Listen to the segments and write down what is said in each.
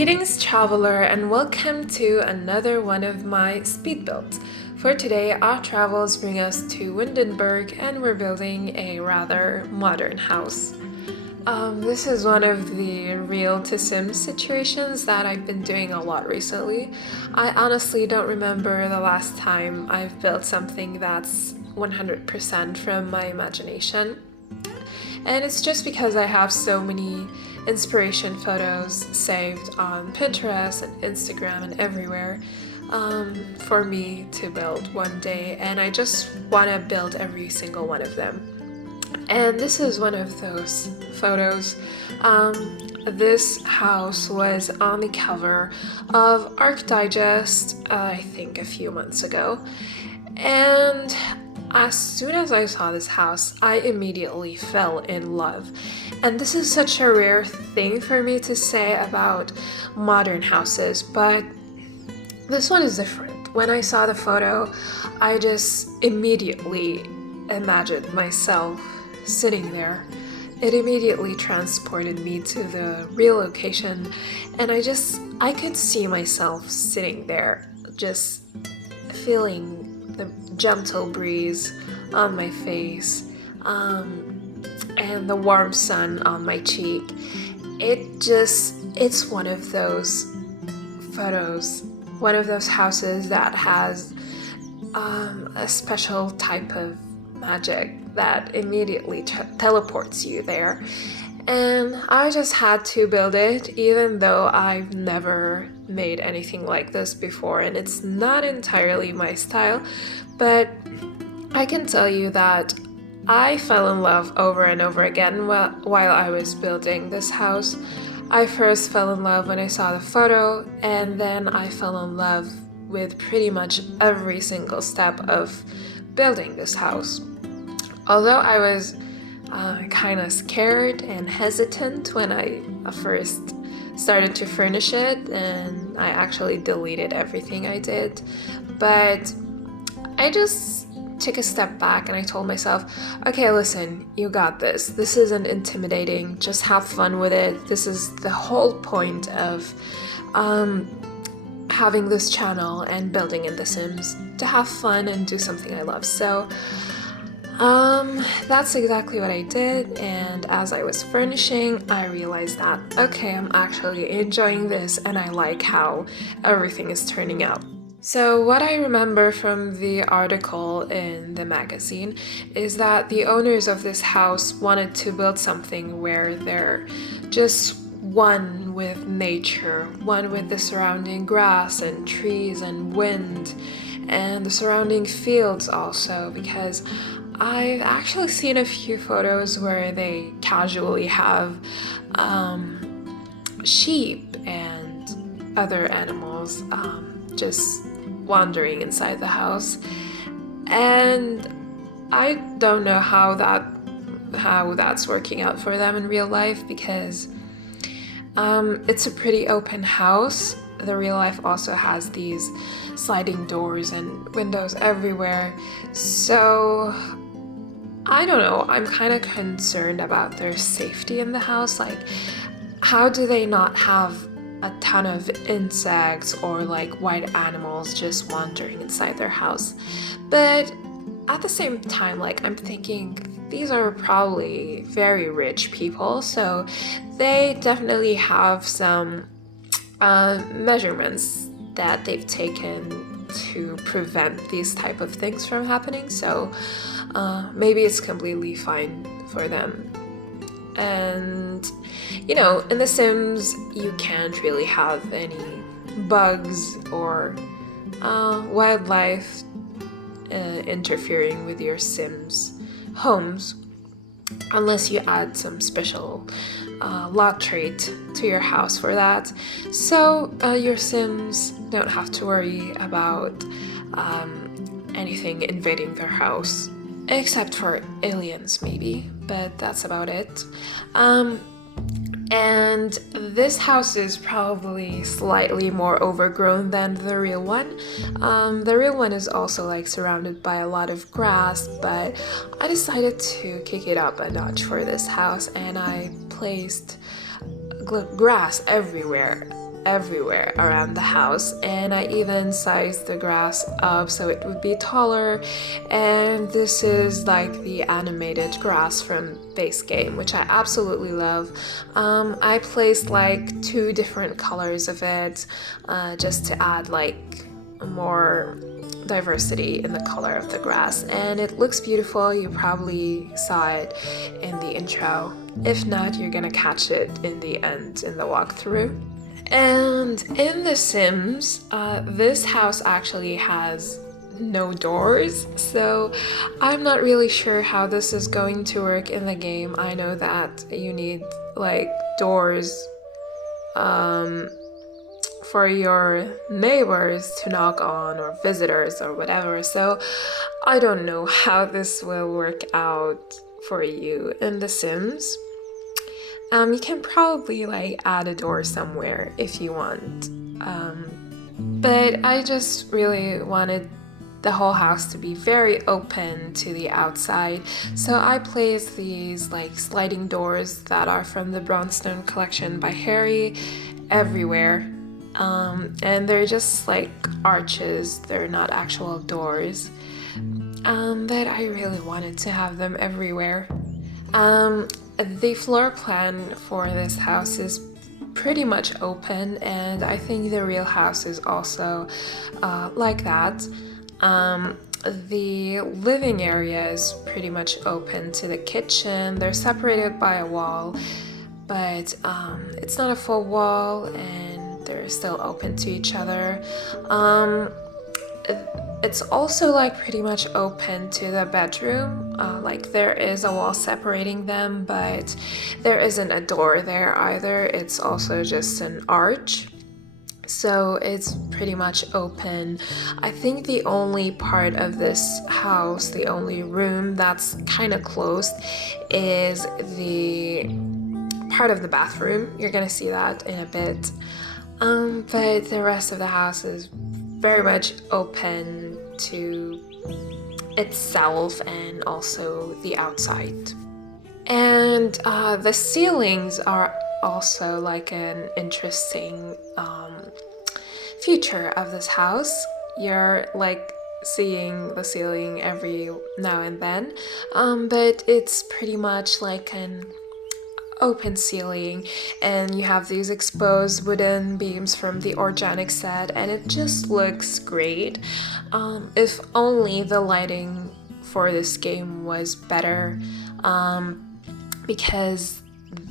Greetings, traveler, and welcome to another one of my speed builds. For today, our travels bring us to Windenburg, and we're building a rather modern house. This is one of the real to Sims situations that I've been doing a lot recently. I honestly don't remember the last time I've built something that's 100% from my imagination. And it's just because I have so many inspiration photos saved on Pinterest and Instagram and everywhere for me to build one day, and I just want to build every single one of them. And this is one of those photos. This house was on the cover of Arc Digest, I think a few months ago, and as soon as I saw this house, I immediately fell in love. And this is such a rare thing for me to say about modern houses, but this one is different. When I saw the photo, I just immediately imagined myself sitting there. It immediately transported me to the real location, and I could see myself sitting there, just feeling the gentle breeze on my face, and the warm sun on my cheek. It's one of those photos, one of those houses that has a special type of magic that immediately teleports you there. And I just had to build it, even though I've never made anything like this before, and it's not entirely my style, but I can tell you that I fell in love over and over again while I was building this house. I first fell in love when I saw the photo, and then I fell in love with pretty much every single step of building this house. Although I was kind of scared and hesitant when I first started to furnish it, and I actually deleted everything I did, but I just took a step back and I told myself, okay, listen, you got this. This isn't intimidating. Just have fun with it. This is the whole point of having this channel and building in The Sims, to have fun and do something I love. So that's exactly what I did, and as I was furnishing, I realized that, okay, I'm actually enjoying this and I like how everything is turning out. So what I remember from the article in the magazine is that the owners of this house wanted to build something where they're just one with nature, one with the surrounding grass and trees and wind and the surrounding fields also, because I've actually seen a few photos where they casually have sheep and other animals just wandering inside the house, and I don't know how that's working out for them in real life, because it's a pretty open house. The real life also has these sliding doors and windows everywhere, so I don't know, I'm kind of concerned about their safety in the house. Like, how do they not have a ton of insects or like wild animals just wandering inside their house? But at the same time, like, I'm thinking these are probably very rich people, so they definitely have some measurements that they've taken to prevent these type of things from happening. So maybe it's completely fine for them. And you know, in The Sims, you can't really have any bugs or wildlife interfering with your Sims homes unless you add some special lot trait to your house for that. So your Sims don't have to worry about anything invading their house, except for aliens maybe, but that's about it. And this house is probably slightly more overgrown than the real one. The real one is also like surrounded by a lot of grass, but I decided to kick it up a notch for this house, and I placed grass everywhere. everywhere around the house, and I even sized the grass up so it would be taller. And this is like the animated grass from base game, which I absolutely love. I placed like 2 different colors of it just to add like more diversity in the color of the grass, and it looks beautiful. You probably saw it in the intro. If not, you're gonna catch it in the end in the walkthrough. And in The Sims, this house actually has no doors, so I'm not really sure how this is going to work in the game. I know that you need like doors for your neighbors to knock on, or visitors or whatever, so I don't know how this will work out for you in The Sims. You can probably like add a door somewhere if you want, but I just really wanted the whole house to be very open to the outside, so I placed these like sliding doors that are from the Brownstone collection by Harry everywhere. And they're just like arches, they're not actual doors, but I really wanted to have them everywhere. The floor plan for this house is pretty much open, and I think the real house is also like that. The living area is pretty much open to the kitchen. They're separated by a wall, but it's not a full wall, and they're still open to each other. It's also like pretty much open to the bedroom. Like there is a wall separating them, but there isn't a door there either. It's also just an arch. So it's pretty much open. I think the only part of this house, the only room that's kind of closed, is the part of the bathroom. You're gonna see that in a bit. But the rest of the house is very much open to itself and also the outside. And the ceilings are also like an interesting feature of this house. You're like seeing the ceiling every now and then, but it's pretty much like an open ceiling, and you have these exposed wooden beams from the organic set, and it just looks great. If only the lighting for this game was better, because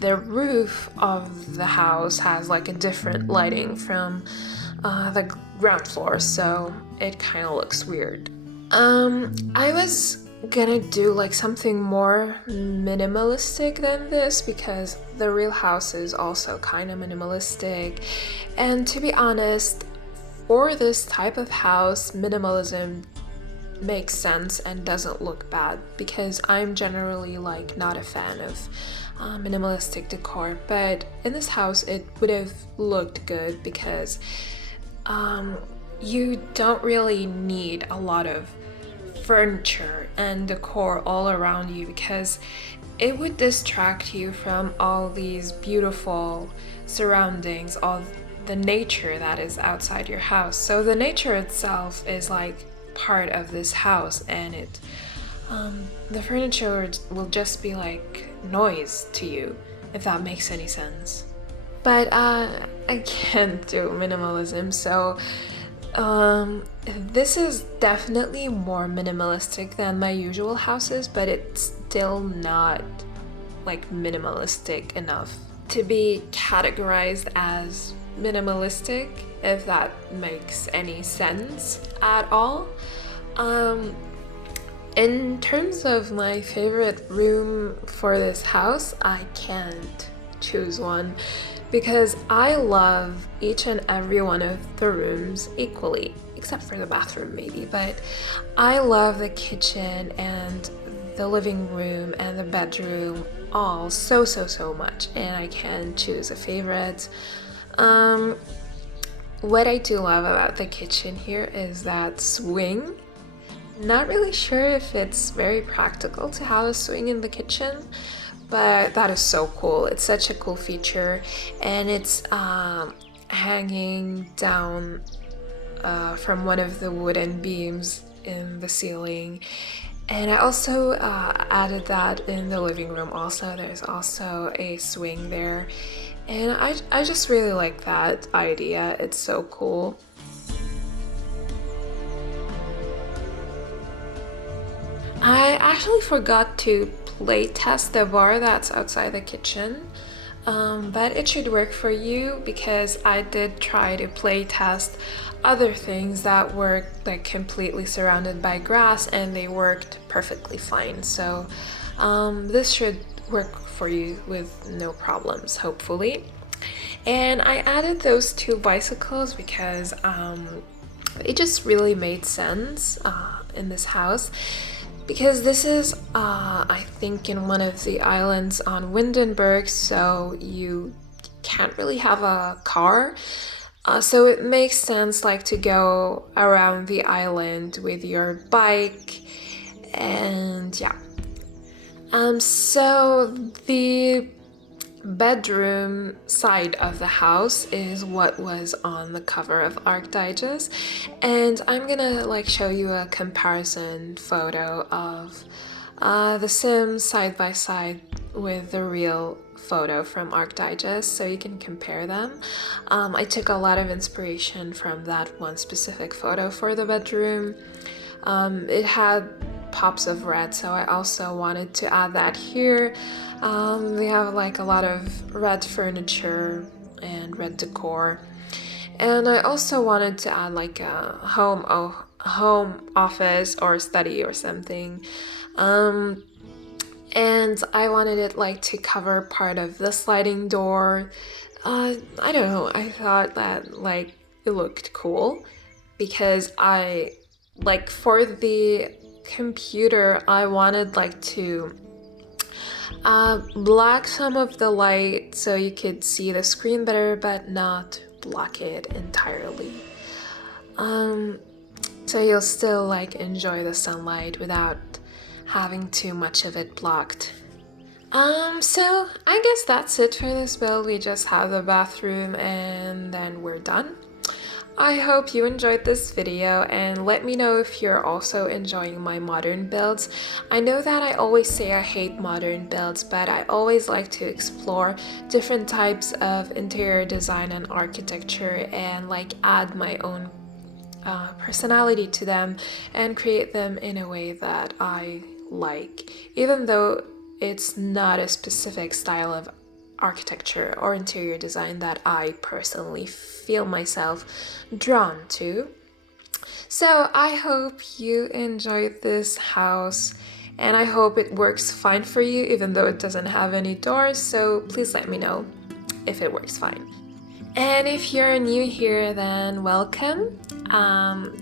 the roof of the house has like a different lighting from the ground floor, so it kind of looks weird. I was gonna do like something more minimalistic than this, because the real house is also kind of minimalistic, and to be honest, for this type of house, minimalism makes sense and doesn't look bad, because I'm generally like not a fan of minimalistic decor, but in this house it would have looked good, because you don't really need a lot of furniture and decor all around you, because it would distract you from all these beautiful surroundings, all the nature that is outside your house. So the nature itself is like part of this house, and the furniture will just be like noise to you, if that makes any sense. But I can't do minimalism, so this is definitely more minimalistic than my usual houses, but it's still not like minimalistic enough to be categorized as minimalistic, if that makes any sense at all. In terms of my favorite room for this house, I can't choose one, because I love each and every one of the rooms equally, except for the bathroom maybe, but I love the kitchen and the living room and the bedroom all so much, and I can't choose a favorite. What I do love about the kitchen here is that swing. Not really sure if it's very practical to have a swing in the kitchen, but that is so cool. It's such a cool feature, and it's hanging down from one of the wooden beams in the ceiling. And I also added that in the living room also. There's also a swing there. And I just really like that idea. It's so cool. I actually forgot to play test the bar that's outside the kitchen. But it should work for you because I did try to play test other things that were like completely surrounded by grass and they worked perfectly fine. So this should work for you with no problems, hopefully. And I added those two bicycles because it just really made sense in this house. Because this is, I think, in one of the islands on Windenburg, so you can't really have a car. So it makes sense like to go around the island with your bike, and yeah. So the bedroom side of the house is what was on the cover of Arc Digest, and I'm gonna like show you a comparison photo of the Sims side by side with the real photo from Arc Digest so you can compare them. I took a lot of inspiration from that one specific photo for the bedroom. It had pops of red, so I also wanted to add that here. They have like a lot of red furniture and red decor, and I also wanted to add like a home office or study or something. And I wanted it like to cover part of the sliding door. I don't know, I thought that like it looked cool because I like for the computer I wanted like to block some of the light so you could see the screen better, but not block it entirely. So you'll still like enjoy the sunlight without having too much of it blocked. So I guess that's it for this build. We just have the bathroom and then we're done. I hope you enjoyed this video and let me know if you're also enjoying my modern builds. I know that I always say I hate modern builds, but I always like to explore different types of interior design and architecture and like add my own personality to them and create them in a way that I like, even though it's not a specific style of architecture or interior design that I personally feel myself drawn to. So I hope you enjoyed this house and I hope it works fine for you even though it doesn't have any doors, so please let me know if it works fine. And if you're new here, then welcome.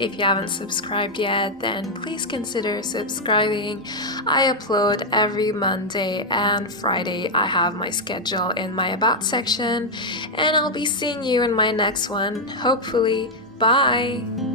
If you haven't subscribed yet, then please consider subscribing. I upload every Monday and Friday. I have my schedule in my About section, and I'll be seeing you in my next one, hopefully. Bye!